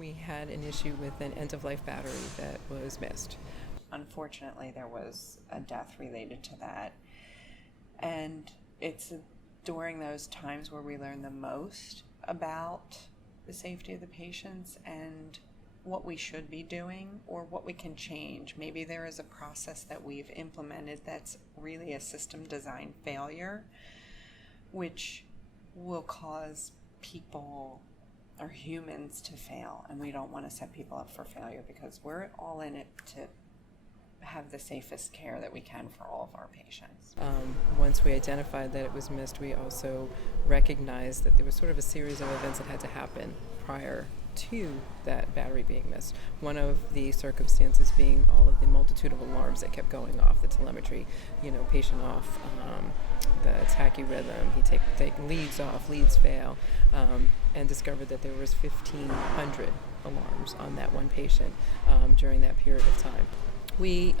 We had an issue with an end-of-life battery that was missed. Unfortunately, there was a death related to that. And it's during those times where we learn the most about the safety of the patients and what we should be doing or what we can change. Maybe there is a process that we've implemented that's really a system design failure, which will cause people or humans to fail. And we don't want to set people up for failure because we're all in it to have the safest care that we can for all of our patients. Once we identified that it was missed, we also recognized that there was sort of a series of events that had to happen prior to that battery being missed. One of the circumstances being all of the multitude of alarms that kept going off, the telemetry, patient off, the tachyrhythm, he take leads off, leads fail, and discovered that there was 1,500 alarms on that one patient during that period of time. We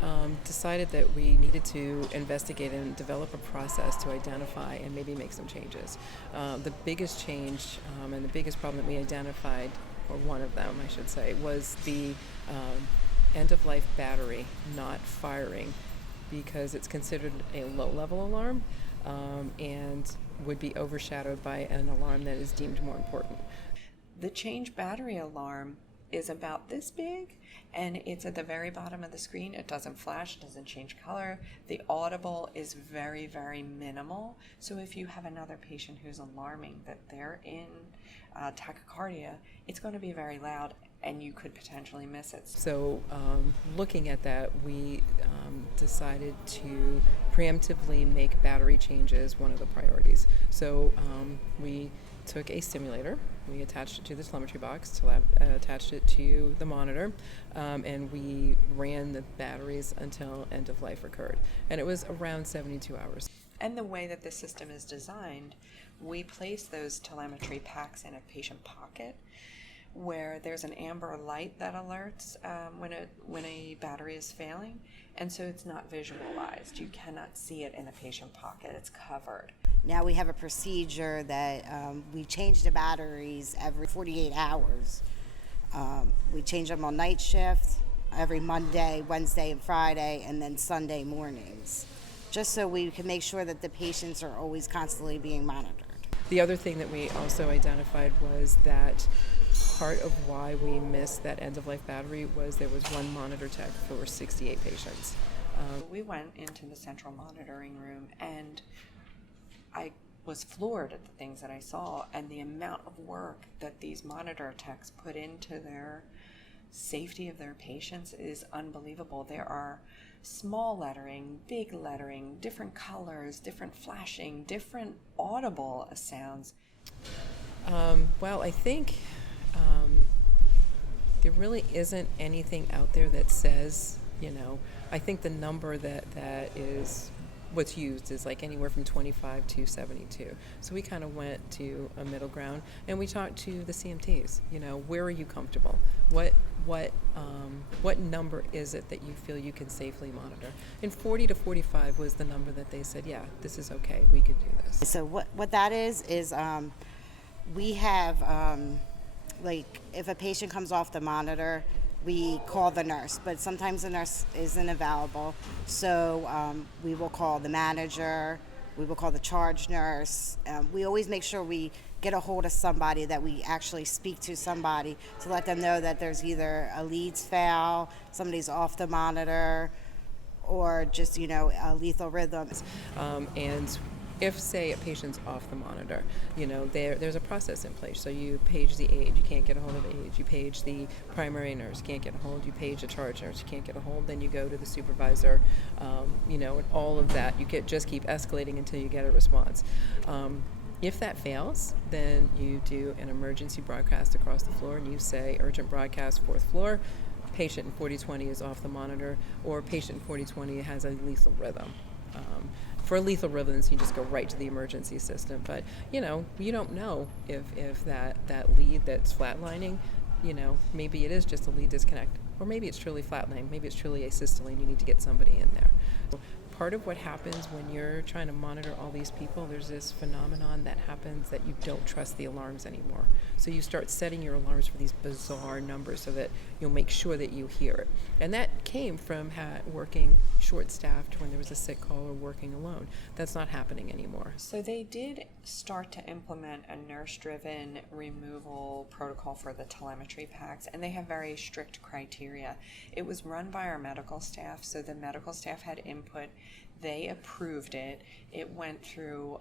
decided that we needed to investigate and develop a process to identify and maybe make some changes. The biggest change and the biggest problem that we identified, or one of them I should say, was the end-of-life battery not firing because it's considered a low-level alarm and would be overshadowed by an alarm that is deemed more important. The change battery alarm is about this big, and it's at the very bottom of the screen. It doesn't flash, it doesn't change color. The audible is very, very minimal. So if you have another patient who's alarming that they're in tachycardia, it's going to be very loud and you could potentially miss it. So looking at that, we decided to preemptively make battery changes one of the priorities. So we took a simulator, we attached it to the telemetry box, attached it to the monitor, and we ran the batteries until end of life occurred. And it was around 72 hours. And the way that the system is designed, we place those telemetry packs in a patient pocket where there's an amber light that alerts when a battery is failing, and so it's not visualized. You cannot see it in the patient pocket. It's covered. Now we have a procedure that we change the batteries every 48 hours. We change them on night shift every Monday, Wednesday, and Friday, and then Sunday mornings, just so we can make sure that the patients are always constantly being monitored. The other thing that we also identified was that part of why we missed that end-of-life battery was there was one monitor tech for 68 patients. We went into the central monitoring room, and I was floored at the things that I saw and the amount of work that these monitor techs put into their safety of their patients is unbelievable. There are small lettering, big lettering, different colors, different flashing, different audible sounds. Well, I think there really isn't anything out there that says, I think the number that is what's used is like anywhere from 25 to 72. So we kind of went to a middle ground, and we talked to the CMTs. Where are you comfortable? What number is it that you feel you can safely monitor? And 40 to 45 was the number that they said, yeah, this is okay, we could do this. So what that is we have if a patient comes off the monitor, we call the nurse, but sometimes the nurse isn't available. So we will call the manager, we will call the charge nurse. We always make sure we get a hold of somebody, that we actually speak to somebody to let them know that there's either a leads fail, somebody's off the monitor, or just, a lethal rhythm. And if, say, a patient's off the monitor, there's a process in place. So you page the aide, you can't get a hold of the aide. You page the primary nurse, can't get a hold. You page the charge nurse, you can't get a hold. Then you go to the supervisor, and all of that. You just keep escalating until you get a response. If that fails, then you do an emergency broadcast across the floor, and you say, urgent broadcast, 4th floor, patient in 4020 is off the monitor, or patient in 4020 has a lethal rhythm. For lethal rhythms, you just go right to the emergency system. But, you don't know if that lead that's flatlining, maybe it is just a lead disconnect. Or maybe it's truly flatlining. Maybe it's truly asystoline. You need to get somebody in there. part of what happens when you're trying to monitor all these people, there's this phenomenon that happens that you don't trust the alarms anymore. So you start setting your alarms for these bizarre numbers so that you'll make sure that you hear it. And that came from working short-staffed when there was a sick call or working alone. That's not happening anymore. So they did start to implement a nurse-driven removal protocol for the telemetry packs, and they have very strict criteria. It was run by our medical staff, so the medical staff had input. They approved it. It went through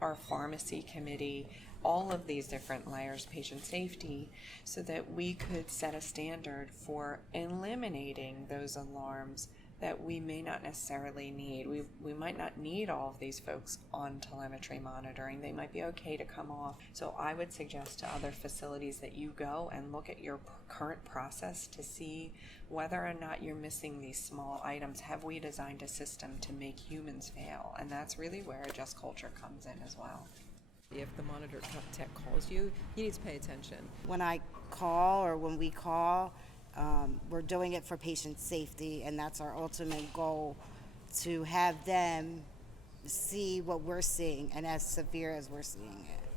our pharmacy committee, all of these different layers, patient safety, so that we could set a standard for eliminating those alarms that we may not necessarily need. We might not need all of these folks on telemetry monitoring. They might be okay to come off. So I would suggest to other facilities that you go and look at your current process to see whether or not you're missing these small items. Have we designed a system to make humans fail? And that's really where Just Culture comes in as well. If the monitor tech calls you, you need to pay attention. When I call or when we call, we're doing it for patient safety, and that's our ultimate goal, to have them see what we're seeing and as severe as we're seeing it.